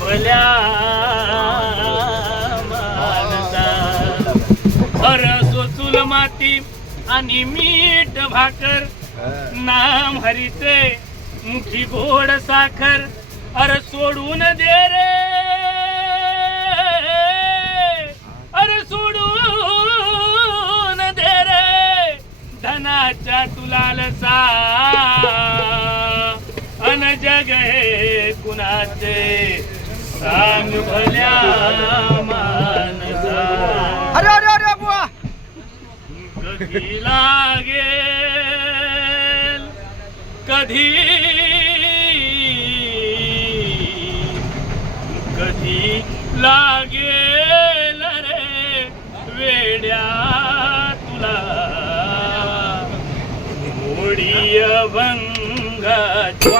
भल्या मानसा अर माती आणि मीठ भाकर. नाम हरिते मुठी गोड साखर. अर सोडून दे रे. अरे सोडून दे रे. धनाच्या तुलालसा. अन जग हे कुणाचे? सांग भल्या मानसा। अरे अरे अरे बुवा! कधी लागेल? कधी? कधी लागेल? रे वेड्या तुला। मोडी भंगाची